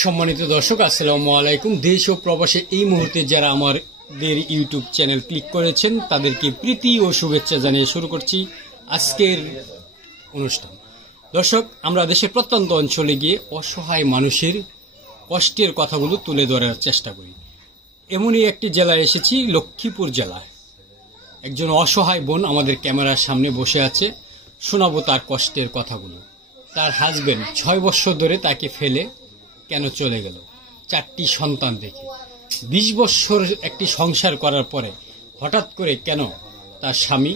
সম্মানিত দর্শক, আসসালামু আলাইকুম। দেশ ও প্রবাসে এই মুহূর্তে যারা আমাদের ইউটিউব চ্যানেল ক্লিক করেছেন তাদেরকে প্রীতি ও শুভেচ্ছা জানিয়ে শুরু করছি আজকের অনুষ্ঠান। দর্শক, আমরা দেশের প্রত্যন্ত অঞ্চলে গিয়ে অসহায় মানুষের কষ্টের কথাগুলো তুলে ধরার চেষ্টা করি। এমনই একটি জেলায় এসেছি, লক্ষ্মীপুর জেলায়। একজন অসহায় বোন আমাদের ক্যামেরার সামনে বসে আছে, শোনাবো তার কষ্টের কথাগুলো। তার হাজবেন্ড 6 বছর ধরে তাকে ফেলে কেন চলে গেল, 4টি সন্তান দেখে। 20 বছর একটি সংসার করার পরে হঠাৎ করে কেন তার স্বামী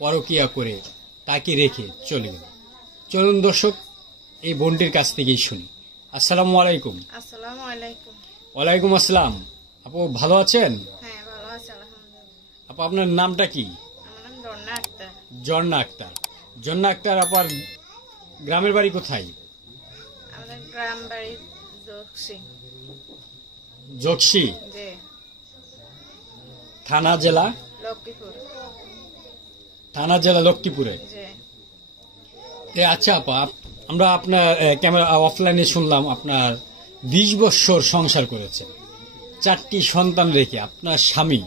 পরকীয়া করে তাকে রেখে চলে গেল। চলুন দর্শক, এই বোনটির কাছ থেকেই শুনি। আসসালামু আলাইকুম। আসসালামু আলাইকুম। ওয়ালাইকুম আসসালাম। আপু ভালো আছেন? হ্যাঁ, ভালো আছি আলহামদুলিল্লাহ। আপু আপনার নামটা কি? আমার নাম রন্না আক্তার। ঝর্ণা আক্তার। ঝর্ণা আক্তার আপার গ্রামের বাড়ি কোথায়? আমাদের গ্রাম বাড়ি জোকসি। জোকসি জি। থানা জেলা? লক্ষ্মীপুর। থানা জেলা লক্ষ্মীপুরে। জি। আচ্ছা আপা, আমরা আপনার ক্যামেরা অফলাইনে শুনলাম আপনার 20 বছর সংসার করেছেন, 4টি সন্তান রেখে। আপনার স্বামী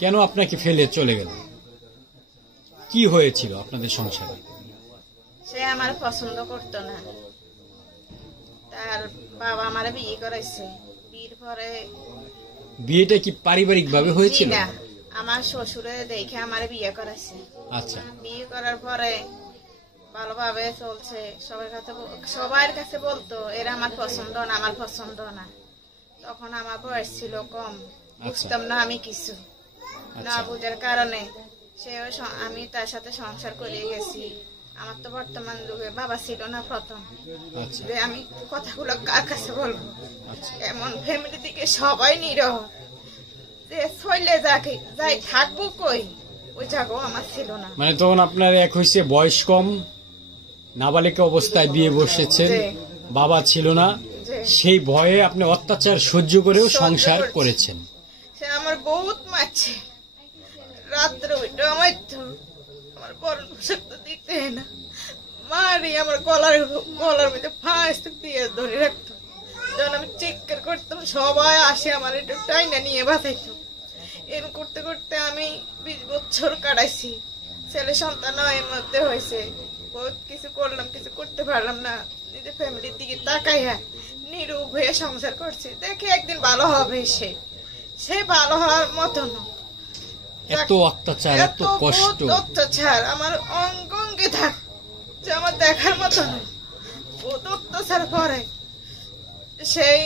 কেন আপনাকে ফেলে চলে গেল? কি হয়েছিল আপনাদের সংসারে? সে আমার পছন্দ করতো না। তার বাবা আমারে বিয়ে করাইছে। বিয়ের পরে বিয়েটা কি পারিবারিক ভাবে হয়েছিল? না, আমার শ্বশুরে দেখে আমারে বিয়ে করাইছে। আচ্ছা। বিয়ে করার পরে ভালোভাবে চলছে, সবার কাছে বলতো এরা আমার পছন্দ না, আমার পছন্দ না। তখন আমার বয়স ছিল কম, বুঝতাম না আমি কিছু। না বুঝার কারণে আমি তার সাথে সংসার করে গেছি। আমার তো বর্তমান যুগে বাবা ছিল না প্রথম। যে আমি কথাগুলো কার কাছে বলবো? এমন ফ্যামিলি থেকে সবাই নিরহ, যে চলে যাই থাকবো কই, ওই জায়গাও আমার ছিল না। মানে তখন আপনার এক হয়েছে বয়স কম, নাবালিকা অবস্থায় বিয়ে বসেছেন, বাবা ছিল না, সেই ভয়ে আপনি অত্যাচার সহ্য করেও সংসার করেছেন। সে আমার বহুত মারছে, রাত্রে ওইটাও মারতো, আমার বরণ পোশাক তো দিতে না, মারি আমার গলার মধ্যে ফাঁস দিয়ে ধরে রাখতো। যখন আমি চিৎকার করতাম সবাই আসে আমার একটু টাইনা নিয়ে বাঁচাইতো। এরকম করতে করতে আমি 20 বছর কাটাইছি। ছেলে সন্তান এর মধ্যে হয়েছে। বহুত কিছু করলাম, কিছু করতে পারলাম না। নিজের ফ্যামিলির দিকে তাকাইয়া নিরূপ হয়ে সংসার করছি, দেখে একদিন ভালো হবে। সে ভালো হওয়ার মতো না। এত অত্যাচার, এত কষ্ট, অত্যাচার আমার অঙ্গে থাক, যে আমার দেখার মতো না। বহুত অত্যাচার করে। সেই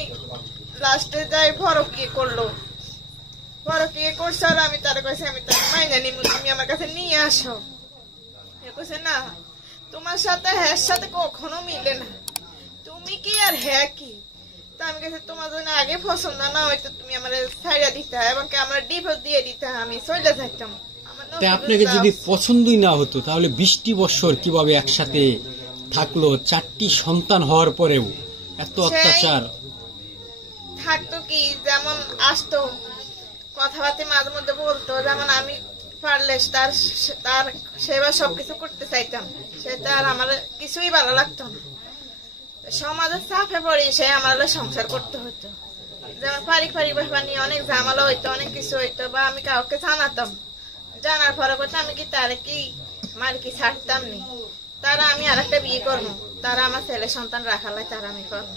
লাস্টে যাই পরকীয়া করলো। পরকীয়া করছে আর আমি তার কাছে আমি তার মাইনা নিব, তুমি আমার কাছে নিয়ে আসো। কইছে না, তোমার সাথে হ্যাঁ সাথে কখনো মিলে না, তুমি কি আর হ্যাঁ কি। তা আমি কাছে তোমার জন্য আগে পছন্দ না হয়তো তুমি আমার ছাইড়া দিতা এবং আমার ডিভোর্স দিয়ে দিতা, আমি চলে থাকতাম। আপনাকে যদি পছন্দই না হতো তাহলে 20টি বছর কিভাবে একসাথে থাকলো? 4টি সন্তান হওয়ার পরেও এত অত্যাচার থাকতো কি? যেমন আসতো, কথাবার্তা মাঝে মধ্যে বলতো, যেমন আমি পারলে তার সেবা সবকিছু করতে চাইতাম, সেটা আর আমার কিছুই ভালো লাগতো না। সমাজের চাপে পড়ি সে আমার সংসার করতে হতো। যেমন পারিবারিক ব্যাপার নিয়ে অনেক ঝামেলা হইতো, অনেক কিছু হইতো, বা আমি কাউকে জানাতাম, জানার পরে করতে আমি কি তার কি মার কি ছাড়তাম নি। তারা আমি আর একটা বিয়ে করবো, তারা আমার ছেলে সন্তান রাখালাই তারা আমি করবো।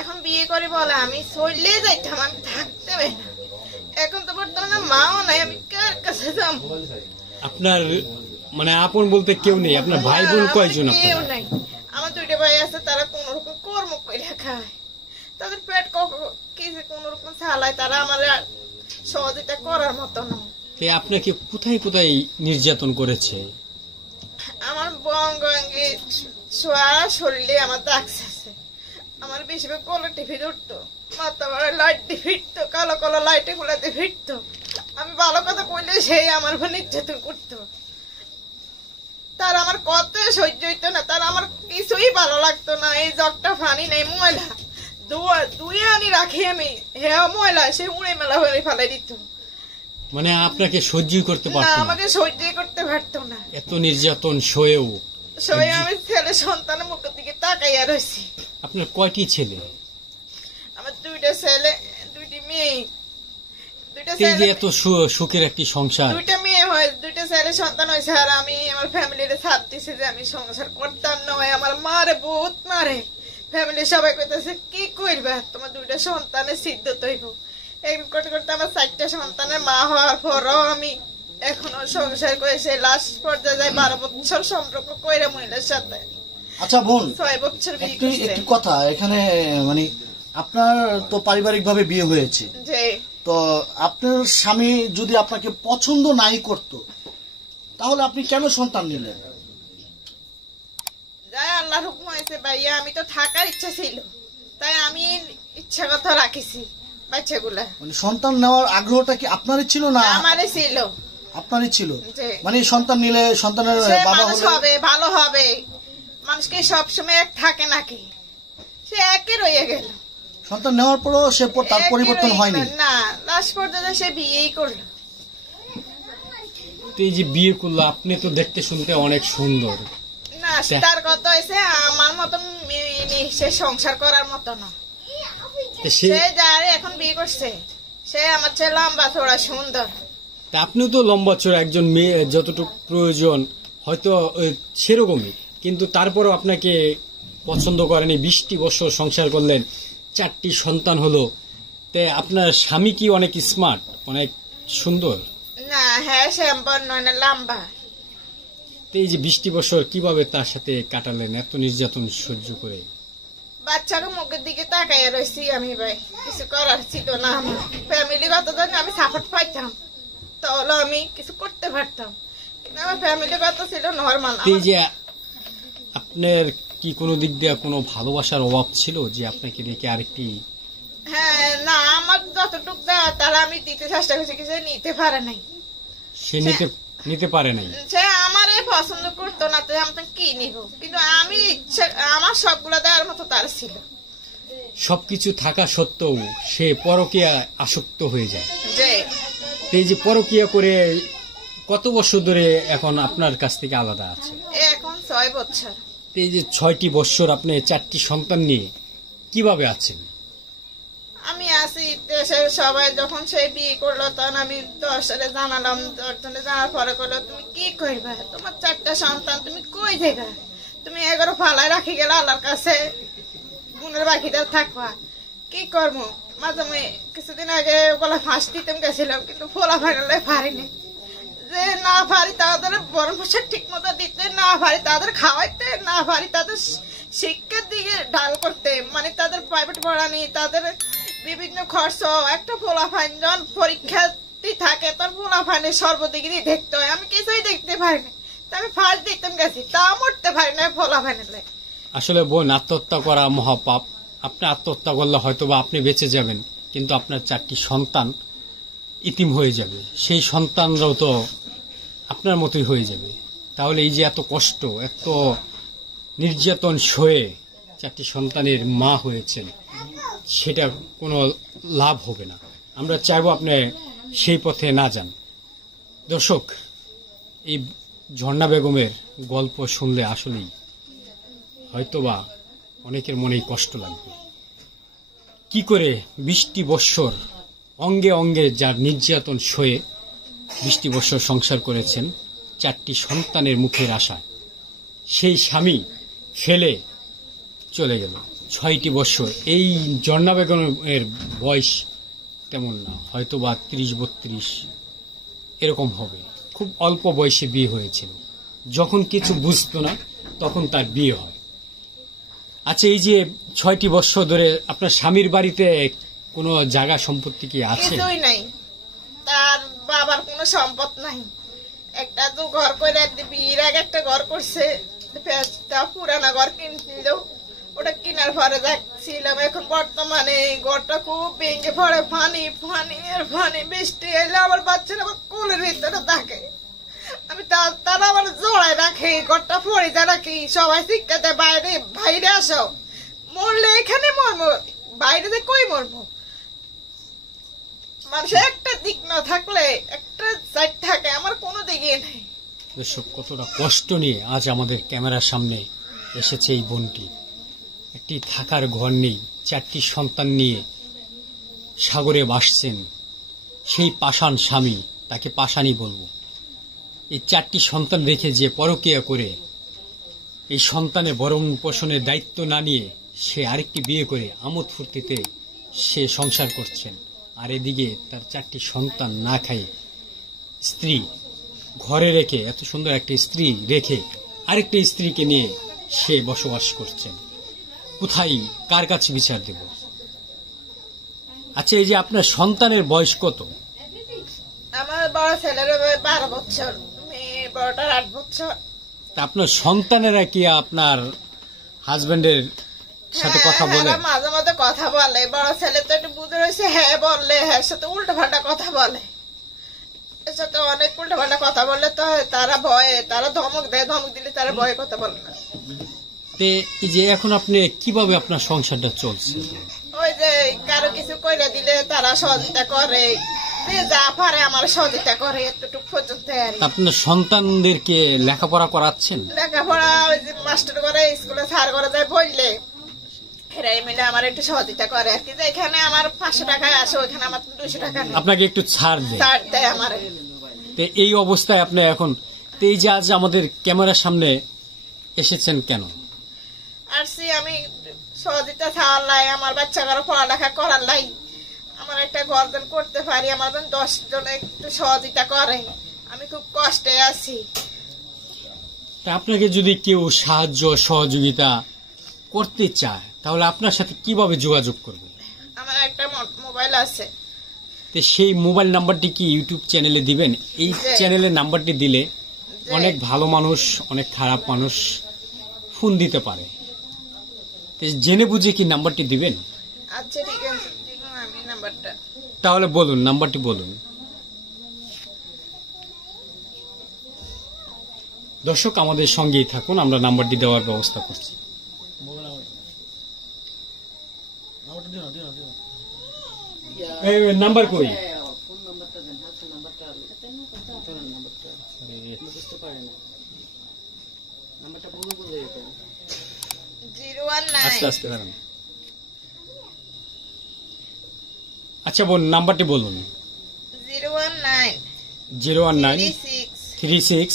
এখন বিয়ে করে বলে আমি চলে যাইতাম, আমি থাকতে না। এখন তো বর্তমানে মাও নাই, আমি কার কাছে যাবো? আপনার মানে আপন বলতে কেউ নেই? আপনার ভাই বোন কয়জন? কেউ নাই। আমার 2টা ভাই আছে, তারা কোন রকম কর্ম করে খায়, তাদের পেট কোন রকম চালায়, তারা আমার সহযোগিতা করার মতো না। আপনাকে কোথায় কোথায় নির্যাতন করেছে? আমার বঙ্গে শরীরে আমার দাগ আছে। আমার বেশিরভাগ গলা টিভি ধরতো, মাথা বাড়া লাইট দিয়ে ফিরতো, কালো কালো লাইটে গুলাতে ফিরতো। আমি ভালো কথা কইলে সেই আমার উপর নির্যাতন করতো। তার আমার কত সহ্য হইতো না, তার আমার কিছুই ভালো লাগতো না। এই জগটা ফানি নেই, ময়লা দুই আনি রাখি আমি, হ্যাঁ ময়লা সে উড়ে মেলা হয়ে ফেলাই দিত। মানে আপনাকে সহ্যই করতে পারতো না? আমাকে সহ্যই করতে পারতো না। এত নির্যাতন সয়েও আমি ছেলে সন্তানের মুখের দিকে তাকাইয়া রয়েছি। আপনার কয়টি ছেলে? ছেলে 2টি মেয়ে, 2টা এই যে ছেলে এত সুখের একটি সংসার, 2টা মেয়ে হয়, 2টা ছেলে সন্তান হয়েছে। আর আমি আমার ফ্যামিলিতে ছাড় দিছি যে আমি সংসার করতাম নয়। আমার মারে বহুত মারে, ফ্যামিলি সবাই কইতেছে কি করবা, তোমার 2টা সন্তানের সিদ্ধ তৈব। এরকম করতে করতে আমার 4টা সন্তানের মা হওয়ার পরও আমি এখনো সংসার করে সেই লাস্ট পর্যায়ে যাই 12 বছর সম্পর্ক কইরা মহিলার সাথে। আচ্ছা বোন, 6 বছর বিয়ে একটি করছে। কথা এখানে, মানে আপনার তো পারিবারিক ভাবে বিয়ে হয়েছে, যে তো আপনার স্বামী যদি আপনাকে পছন্দ নাই করত, তাহলে আপনি কেন সন্তান নিলেন? যাই আল্লাহর হুকুম হয়েছে ভাইয়া, আমি তো থাকার ইচ্ছা ছিল, তাই আমি ইচ্ছাগত রাখিছি বাচ্চাগুলা। মানে সন্তান নেওয়ার আগ্রহটা কি আপনারই ছিল না আমারই ছিল? আপনারই ছিল। জি। মানে সন্তান নিলে সন্তানের সে বাবা মানুষ হলে হবে, ভালো হবে। মানুষকে সবসময় এক থাকে নাকি? সে একে রয়ে গেল। সন্তান নেওয়ার পরও সে তার একে পরিবর্তন রয়ে হয়নি। গেল। না, লাস্ট পর্যন্ত সে বিয়েই করলো। তো এই যে বিয়ে করলো, আপনি তো দেখতে শুনতে অনেক সুন্দর, না, তার কথা হয়েছে আমার মতন মেয়ে নেই, সে সংসার করার মতো না। তো সে যারে এখন বিয়ে করছে সে আমার চেয়ে লম্বা চওড়া সুন্দর। তা আপনিও তো লম্বা চড়া একজন মেয়ে, যতটুকু প্রয়োজন হয়তো সেরকমই, কিন্তু তারপরও আপনাকে পছন্দ করেনি। 20টি বছর সংসার করলেন, 4টি সন্তান হলো। তে আপনার স্বামী কি অনেক স্মার্ট, অনেক সুন্দর? না, হ্যাঁ শ্যাম্পর নয় না, লম্বা। তো এই যে 20টি বছর কিভাবে তার সাথে কাটালেন এত নির্যাতন সহ্য করে? বাচ্চাকে মুখের দিকে তাকাইয়া রয়েছি আমি ভাই, কিছু করার ছিল না। আমার ফ্যামিলিগত যদি আমি সাপোর্ট পাইতাম তাহলে আমি কিছু করতে পারতাম, কিন্তু আমার ফ্যামিলিগত ছিল নর্মাল। তো এই যে আপনার কি কোনো দিক দিয়ে কোনো ভালোবাসার অভাব ছিল যে আপনাকে রেখে আরেকটি? হ্যাঁ, না, আমার যতটুকু দেওয়া তারা আমি দিতে চেষ্টা করছি, কিছু নিতে পারে নাই। সে নিতে পারে নাই। সে আমারে পছন্দ করতো না, তো আমি কি নিব, কিন্তু আমি আমার সবগুলো দেওয়ার মতো তার ছিল। সবকিছু থাকা সত্ত্বেও সে পরকীয়া আসক্ত হয়ে যায়। যে তো এই যে পরকীয়া করে কত বছর ধরে এখন আপনার কাছ থেকে আলাদা আছে? এখন 6 বছর। তো এই যে 6টি বছর আপনি 4টি সন্তান নিয়ে কিভাবে আছেন? আমি আছি দেশের সবাই, যখন সে বিয়ে করলো তখন আমি 10 সালে জানালাম, 10 জনে জানার পরে করলো তুমি কি করবা, তোমার 4টা সন্তান তুমি কই দেবা, তুমি 11 ফালায় রাখি গেলে আল্লাহর কাছে গুণের বাকিটা থাকবা, কি করবো। মাঝে কিছুদিন আগে গলা ফাঁস দিতে গেছিলাম, কিন্তু ফোলা ফাইনালে পারিনি। যে না পারি তাদের বরণ পোশাক ঠিক মতো দিতে, না পারি তাদের খাওয়াইতে, না পারি তাদের শিক্ষার দিকে ঢাল করতে, মানে তাদের প্রাইভেট পড়ানি, তাদের বিভিন্ন খরচ। একটা ফোলা ফাইন যখন পরীক্ষার্থী থাকে তার ফোলা ফাইনের সর্বদিকে দেখতে হয়, আমি কিছুই দেখতে পারি না। আমি ফার্স্ট দিতাম গেছি, তা মরতে পারি না ফোলা ফাইনালে। আসলে বোন, আত্মহত্যা করা মহাপাপ। আপনি আত্মহত্যা করলে হয়তো বা আপনি বেঁচে যাবেন, কিন্তু আপনার 4টি সন্তান ইতিম হয়ে যাবে। সেই সন্তানরাও তো আপনার মতোই হয়ে যাবে। তাহলে এই যে এত কষ্ট, এত নির্যাতন সয়ে 4টি সন্তানের মা হয়েছেন, সেটা কোনো লাভ হবে না। আমরা চাইবো আপনি সেই পথে না যান। দর্শক, এই ঝর্ণা বেগমের গল্প শুনলে আসলেই হয়তোবা অনেকের মনেই কষ্ট লাগবে। কি করে 20টি বৎসর অঙ্গে অঙ্গে যার নির্যাতন সয়ে 20টি বৎসর সংসার করেছেন 4টি সন্তানের মুখের আশা, সেই স্বামী ফেলে চলে গেল। 6টি বৎসর। এই ঝর্ণা বেগমের বয়স তেমন না, হয়তোবা 30-32 এরকম হবে। খুব অল্প বয়সে বিয়ে হয়েছিল, যখন কিছু বুঝতো না তখন তার বিয়ে হয়। আচ্ছা, এই যে 6টি বৎসর ধরে আপনার স্বামীর বাড়িতে কোনো জায়গা সম্পত্তি কি আছে? কিছুই নাই, তার বাবার কোনো সম্পদ নাই। একটা তো ঘর করে বিয়ের আগে একটা ঘর করছে, পুরানা ঘর কিনছিল, ওটা কেনার পরে যাচ্ছিলাম। এখন বর্তমানে ঘরটা খুব ভেঙে পড়ে, পানি পানি আর পানি, বৃষ্টি এলে আমার বাচ্চারা আমার কোলের ভিতরে থাকে, আমি তারা আমার জড়াই রাখি, ঘরটা পড়ে যা রাখি। সবাই শিক্ষাতে বাইরে বাইরে আসো, মরলে এখানে মরবো, বাইরে যে কই মরবো। মানুষের একটা দিক না থাকলে একটা সাইড থাকে, আমার কোনো দিকে নেই। দর্শক, কতটা কষ্ট নিয়ে আজ আমাদের ক্যামেরার সামনে এসেছে এই বোনটি। একটি থাকার ঘর নেই, 4টি সন্তান নিয়ে সাগরে ভাসছেন সেই পাষাণ স্বামী, তাকে পাষাণই বলবো। এই 4টি সন্তান রেখে যে পরকীয়া করে এই সন্তানের ভরণ পোষণের দায়িত্ব না নিয়ে সে আরেকটি বিয়ে করে আমোদ ফুর্তিতে সে সংসার করছেন, আর এদিকে তার 4টি সন্তান না খাই স্ত্রী ঘরে রেখে, এত সুন্দর একটি স্ত্রী রেখে আরেকটি স্ত্রীকে নিয়ে সে বসবাস করছেন। কোথায় কার কাছে বিচার দেব? আচ্ছা, এই যে আপনার সন্তানের বয়স কত? আমার বড় ছেলের 12 বছর, মেয়ে বড়টার 8 বছর। তা আপনার সন্তানেরা কি আপনার হাজবেন্ডের সাথে কথা বলে? হ্যাঁ, মাঝে মাঝে কথা বলে। বড় ছেলে তো একটু বুঝে রয়েছে, হ্যাঁ বললে, হ্যাঁ সাথে উল্টো পাল্টা কথা বলে। এর সাথে অনেক উল্টো পাল্টা কথা বললে তো তারা ভয়ে, তারা ধমক দেয়, ধমক দিলে তারা ভয়ে কথা বলে না। এই যে এখন আপনি কিভাবে আপনার সংসারটা চলছে? ওই যে কারো কিছু কইলে দিলে তারা সহযোগিতা করে, যে যা পারে আমার সহযোগিতা করে, এতটুকু পর্যন্ত। আপনার সন্তানদেরকে লেখাপড়া করাচ্ছেন? লেখাপড়া ওই যে মাস্টার করে, স্কুলে স্যার করে যায় বললে এরাই মিলে আমার একটু সহযোগিতা করে আর কি। যে এখানে আমার 500 টাকায় আসে, ওইখানে আমার 200 টাকা নেই, আপনাকে একটু ছাড় দেয় আমার। এই অবস্থায় আপনি এখন এই যে আজ আমাদের ক্যামেরার সামনে এসেছেন কেন? আসছি আমি সহযোগিতা ছাড়ার লাই, আমার বাচ্চাগুলো পড়ালেখা করার লাই, আমার একটা গর্জন করতে পারি, আমার 10 জনে একটু সহযোগিতা করে, আমি খুব কষ্টে আছি। তা আপনাকে যদি কেউ সাহায্য সহযোগিতা করতে চায় তাহলে আপনার সাথে কিভাবে যোগাযোগ করবে? আমার একটা মোবাইল আছে। তো সেই মোবাইল নাম্বারটি কি ইউটিউব চ্যানেলে দিবেন? এই চ্যানেলের নাম্বারটি দিলে অনেক ভালো মানুষ, অনেক খারাপ মানুষ ফোন দিতে পারে। জেনে বুঝে কি নাম্বারটি দিবেন? আচ্ছা ঠিক আছে, দিবেন আমি নাম্বারটা। তাহলে বলুন, নাম্বারটি বলুন। দর্শক আমাদের সঙ্গেই থাকুন, আমরা নাম্বারটি দেওয়ার ব্যবস্থা করছি। নাম্বার কই? 019 আচ্ছা বোন, নাম্বারটি বলুন। 019 36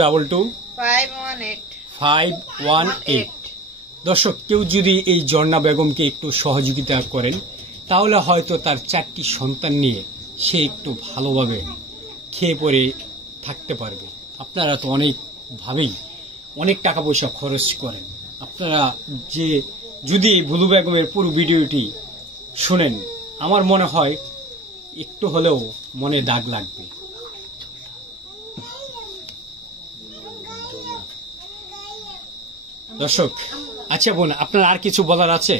022 518। 518। দর্শক, কেউ যদি এই ঝর্ণা বেগমকে একটু সহযোগিতা করেন তাহলে হয়তো তার 4টি সন্তান নিয়ে সে একটু ভালোভাবে খেয়ে পরে থাকতে পারবে। আপনারা তো অনেকভাবেই অনেক টাকা পয়সা খরচ করেন। আপনারা যে যদি বুলু বেগমের পুরো ভিডিওটি শুনেন, আমার মনে হয় একটু হলেও মনে দাগ লাগবে। দর্শক, আচ্ছা বোন, আপনার আর কিছু বলার আছে?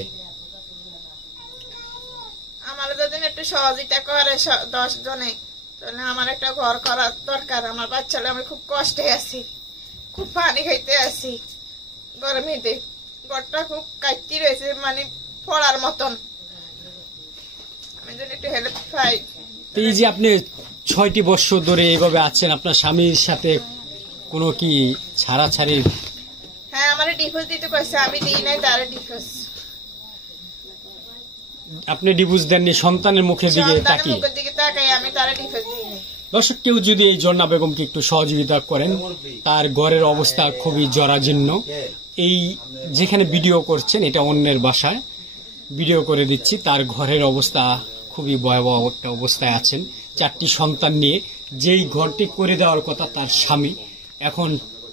আমার যদি একটু সহযোগিতা করে 10 জনে, তাহলে আমার একটা ঘর করার দরকার। আমার বাচ্চা, আমি খুব কষ্টে আছি, খুব পানি খাইতে আছি গরমেতে, ঘরটা খুব কাটতি রয়েছে, মানে পড়ার মতন। আমি যদি একটু হেল্প পাই। এই যে আপনি 6টি বছর ধরে এইভাবে আছেন, আপনার স্বামীর সাথে কোনো কি ছাড়াছাড়ি? হ্যাঁ, আমার ডিভোর্স দিতে কইছে, আমি দিই নাই তার ডিভোর্স। আপনি ডিভোর্স দেননি? সন্তানের মুখের দিকে তাকাই আমি তার ডিভোর্স দিই নাই। দর্শক, কেউ যদি এই ঝর্ণা বেগমকে একটু সহযোগিতা করেন, তার ঘরের অবস্থা খুবই জরাজীর্ণ। এই যেখানে ভিডিও করছেন এটা অন্যের বাসায় ভিডিও করে দিচ্ছি, তার ঘরের অবস্থা খুবই ভয়াবহ একটা অবস্থায় আছেন। 4টি সন্তান নিয়ে যেই ঘরটি করে দেওয়ার কথা তার স্বামী, এখন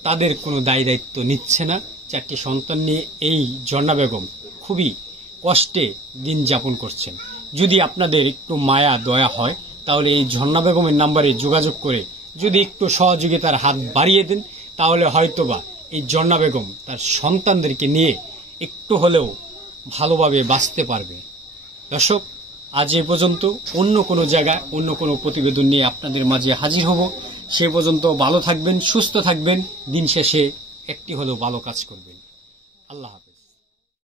তাদের কোনো দায় দায়িত্ব নিচ্ছে না। 4টি সন্তান নিয়ে এই ঝর্ণা বেগম খুবই কষ্টে দিন যাপন করছেন। যদি আপনাদের একটু মায়া দয়া হয় তাহলে এই ঝর্ণা বেগমের নাম্বারে যোগাযোগ করে যদি একটু সহযোগিতার হাত বাড়িয়ে দেন তাহলে হয়তোবা এই ঝর্ণা বেগম তার সন্তানদেরকে নিয়ে একটু হলেও ভালোভাবে বাঁচতে পারবে। দর্শক, আজ এ পর্যন্ত। অন্য কোনো জায়গায় অন্য কোনো প্রতিবেদন নিয়ে আপনাদের মাঝে হাজির হব। সে পর্যন্ত ভালো থাকবেন, সুস্থ থাকবেন, দিন শেষে একটি হলেও ভালো কাজ করবেন। আল্লাহ হাফেজ।